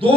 2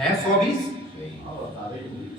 120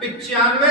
95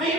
3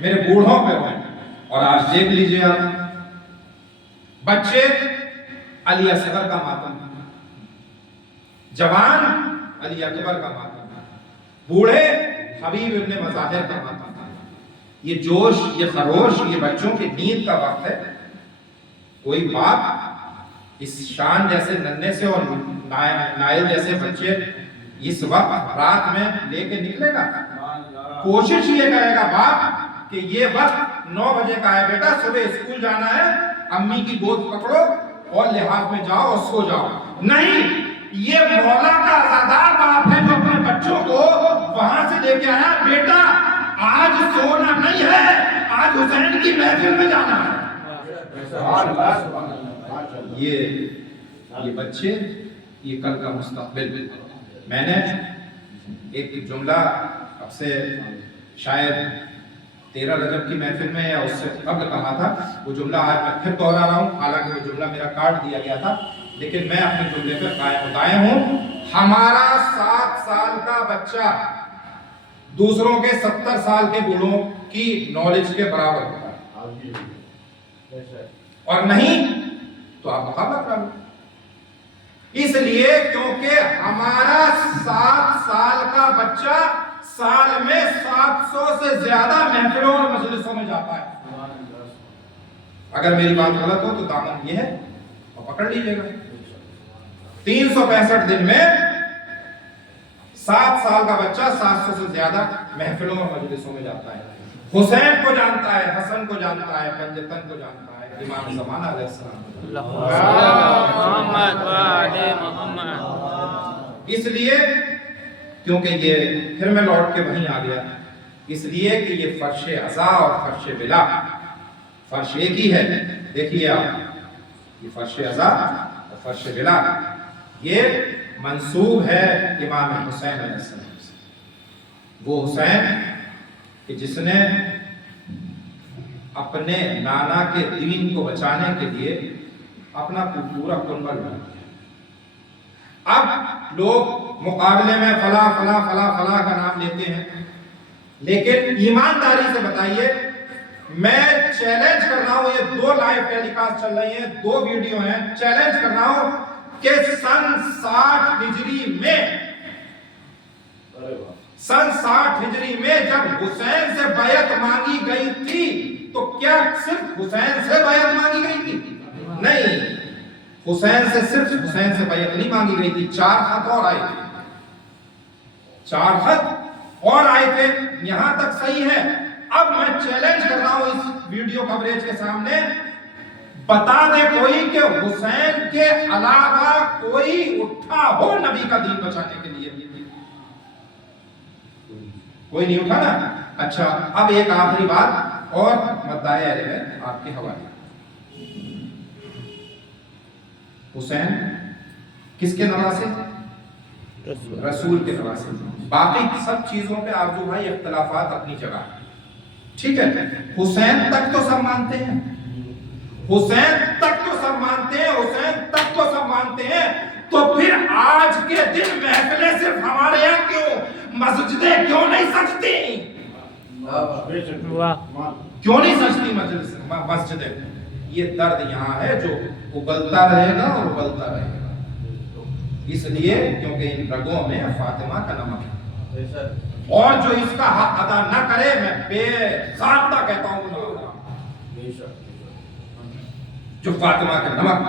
میرے بوڑھوں پہ ہوئے. اور آج دیکھ لیجئے آپ بچے علی اصغر کا ماتم، جوان علی اکبر کا ماتم، بوڑھے حبیب ابن مظاہر کا ماتم. یہ جوش، یہ خروش، یہ بچوں کی نیند کا وقت ہے. کوئی باپ اس شان جیسے ننھے سے اور نائل جیسے بچے اس وقت رات میں لے کے نکلے گا؟ کوشش یہ کرے گا باپ کہ یہ وقت 9 بجے کا ہے، بیٹا صبح اسکول جانا ہے، امی کی گود پکڑو اور لحاظ میں جاؤ اور سو جاؤ. نہیں، یہ مولا کا عزادار باپ ہے جو اپنے بچوں کو وہاں سے لے کے آیا. بیٹا آج سونا نہیں ہے، آج حسین کی محفل میں جانا ہے. یہ بچے، یہ کل کا مستقبل. میں نے ایک جملہ اب سے شاید 13 رجب کی محفل میں یا اس سے قبل کہا تھا، وہ جملہ آج میں پھر دوہرا رہا ہوں، حالانکہ وہ جملہ میرا کاٹ دیا گیا تھا، لیکن میں اپنے جملے پہ قائم و دائم ہوں. ہمارا 7 سال کا بچہ دوسروں کے 70 سال کے بوڑھوں کی نالج کے برابر ہوتا ہے، اور نہیں تو آپ مقابلہ کر لو. اس لیے کیونکہ ہمارا 7 سال کا بچہ سال میں 700 سے زیادہ محفلوں اور مجلسوں میں جاتا ہے. اگر میری بات غلط ہو تو دامن یہ ہے اور پکڑ لیجیے گا. 365 دن میں 7 سال کا بچہ 700 سے زیادہ محفلوں اور مجلسوں میں جاتا ہے. حسین کو جانتا ہے، حسن کو جانتا ہے، پنجتن کو جانتا ہے، امام زمانہ علیہ السلام. اس لیے کیونکہ یہ پھر میں لوٹ کے وہیں آ گیا، اس لیے کہ یہ فرش عزا اور فرش ولا، فرش ایک ہی ہے. دیکھیے آپ، یہ فرش عزا اور فرش ولا یہ منسوب ہے امام حسین علیہ السلام سے. وہ حسین کہ جس نے اپنے نانا کے دین کو بچانے کے لیے اپنا پورا کنبہ لٹا دیا. اب لوگ مقابلے میں فلاں فلاں فلاں فلاں کا نام لیتے ہیں، لیکن ایمانداری سے بتائیے، میں چیلنج کر رہا ہوں، یہ 2 لائیو ٹیلی کاسٹ چل رہی ہیں، 2 ویڈیو ہیں، چیلنج کر رہا ہوں کہ سن 60 ہجری میں جب حسین سے بیعت مانگی گئی تھی تو کیا صرف حسین سے بیعت مانگی گئی تھی؟ نہیں، حسین سے صرف حسین سے بیعت نہیں مانگی گئی تھی، 4 خط اور آئے تھے. 4 خط اور آئے تھے. یہاں تک صحیح ہے. اب میں چیلنج کر رہا ہوں اس ویڈیو کوریج کے سامنے، بتا دے کوئی کہ حسین کے علاوہ کوئی اٹھا ہو نبی کا دین بچانے کے لیے؟ کوئی نہیں اٹھا نا. اچھا، اب ایک آخری بات اور مدعی علیہ ہے آپ کے حوالے. حسین کس کے نواسے؟ رسول کے نواسے. باقی سب چیزوں پہ آرزو بھائی اختلافات اپنی جگہ، ٹھیک ہے. حسین تک تو سب مانتے ہیں، حسین تک تو سب مانتے ہیں، حسین تک تو سب مانتے ہیں. تو پھر آج کے دن محفلیں صرف ہمارے یہاں کیوں؟ مسجدیں کیوں نہیں سجتی؟ کیوں نہیں سجتی مسجدیں؟ یہ درد یہاں ہے جو ابلتا رہے گا اور ابلتا رہے گا. اس لیے کیونکہ ان رگوں میں فاطمہ کا نمک ہے، اور جو اس کا حق ادا نہ کرے میں بے ضابطہ کہتا ہوں جو فاطمہ کا نمک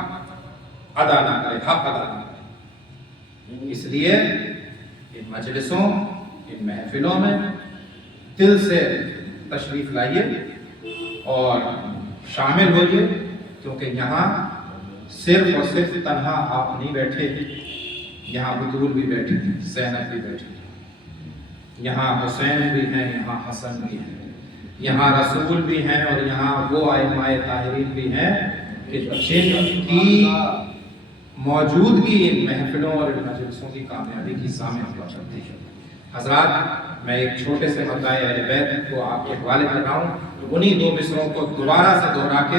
ادا نہ کرے، حق ادا نہ کرے. اس لیے ان مجلسوں، ان محفلوں میں دل سے تشریف لائیے اور شامل ہوئیے، کیونکہ یہاں صرف اور صرف تنہا آپ نہیں بیٹھے، یہاں بطول بھی بیٹھے ہیں، زینب بھی بیٹھے ہیں، یہاں حسین بھی ہیں، یہاں حسن بھی ہیں، یہاں رسول بھی ہیں، اور یہاں وہ ائمہ طاہرین بھی ہیں کہ جن کی موجودگی ان محفلوں اور ان مجلسوں کی کامیابی کی ضامن ہوا کرتی ہے. حضرات، میں ایک چھوٹے سے مدعی اہل بیت کو آپ کے حوالے کر رہا ہوں. انہی 2 مصروں کو دوبارہ سے دہرا کے